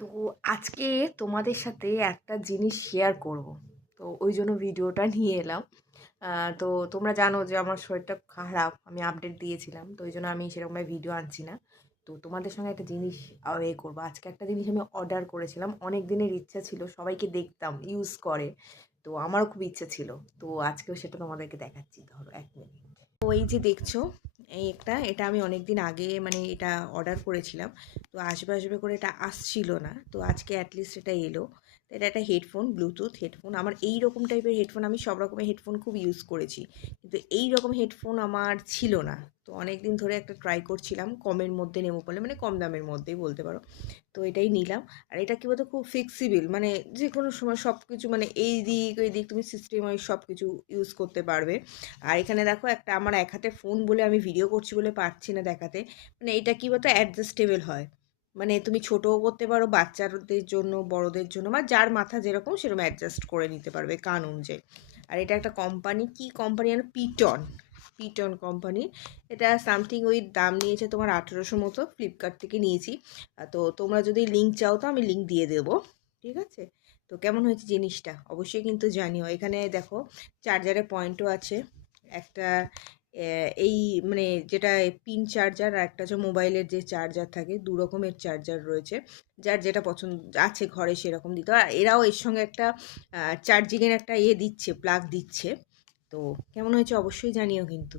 তো আজকে তোমাদের সাথে একটা জিনিস শেয়ার করব। তো ওই জন্য ভিডিওটা নিয়ে এলাম। তো তোমরা জানো যে আমার শরীরটা খারাপ, আমি আপডেট দিয়েছিলাম, তো ওই জন্য আমি সেরকমভাবে ভিডিও আনছি না। তো তোমাদের সঙ্গে একটা জিনিস করবো। আজকে একটা জিনিস আমি অর্ডার করেছিলাম, অনেক দিনের ইচ্ছা ছিল, সবাইকে দেখতাম ইউজ করে, তো আমারও খুব ইচ্ছে ছিল। তো আজকেও সেটা তোমাদেরকে দেখাচ্ছি, ধরো 1 মিনিট। তো এই যে দেখছো, এটা আমি অনেক দিন আগে মানে এটা অর্ডার করেছিলাম। তো আসবে আসবে করে এটা আসছিল না, তো আজকে অ্যাটলিস্ট এটা এলো। তো এটা একটা হেডফোন, ব্লুটুথ হেডফোন। আমার এই রকম টাইপের হেডফোন, আমি সব রকমের হেডফোন খুব ইউজ করেছি, কিন্তু এই রকম হেডফোন আমার ছিল না। তো অনেক দিন ধরে একটা ট্রাই করছিলাম কমের মধ্যে নেবো বলে, মানে কম দামের মধ্যেই বলতে পারো। তো এটাই নিলাম। আর এটা কি বলতো, খুব ফ্লেক্সিবল, মানে যে কোনো সময় সব কিছু, মানে এই দিক ওই দিক তুমি সিস্টেম ওই সব কিছু ইউজ করতে পারবে। আর এখানে দেখো, একটা আমার এক হাতে ফোন বলে আমি ভিডিও করছি বলে পারছি না দেখাতে। মানে এটা কি বলতো, অ্যাডজাস্টেবল হয়। মানে তুমি ছোটও করতে পারো, বাচ্চাদের জন্য, বড়দের জন্য, বা যার মাথা যেরকম সেরকম অ্যাডজাস্ট করে নিতে পারবে কান অনুযায়ী। আর এটা একটা কোম্পানি, কি কোম্পানি যেন, পিটন, পিটন কোম্পানি। এটা সামথিং ওই দাম নিয়েছে তোমার 1800 মতো, ফ্লিপকার্ট থেকে নিয়েছি। তো তোমরা যদি লিঙ্ক চাও তো আমি লিঙ্ক দিয়ে দেবো, ঠিক আছে? তো কেমন হয়েছে জিনিসটা অবশ্যই কিন্তু জানিও। এখানে দেখো, চার্জারের পয়েন্টও আছে একটা। এই মানে যেটা পিন চার্জার, আর একটা হচ্ছে মোবাইলের যে চার্জার থাকে, দু রকমের চার্জার রয়েছে। যার যেটা পছন্দ আছে ঘরে সেরকম দিতে হয়। আর এরাও এর সঙ্গে একটা চার্জিংয়ের একটা দিচ্ছে, প্লাগ দিচ্ছে। তো কেমন হয়েছে অবশ্যই জানিও কিন্তু।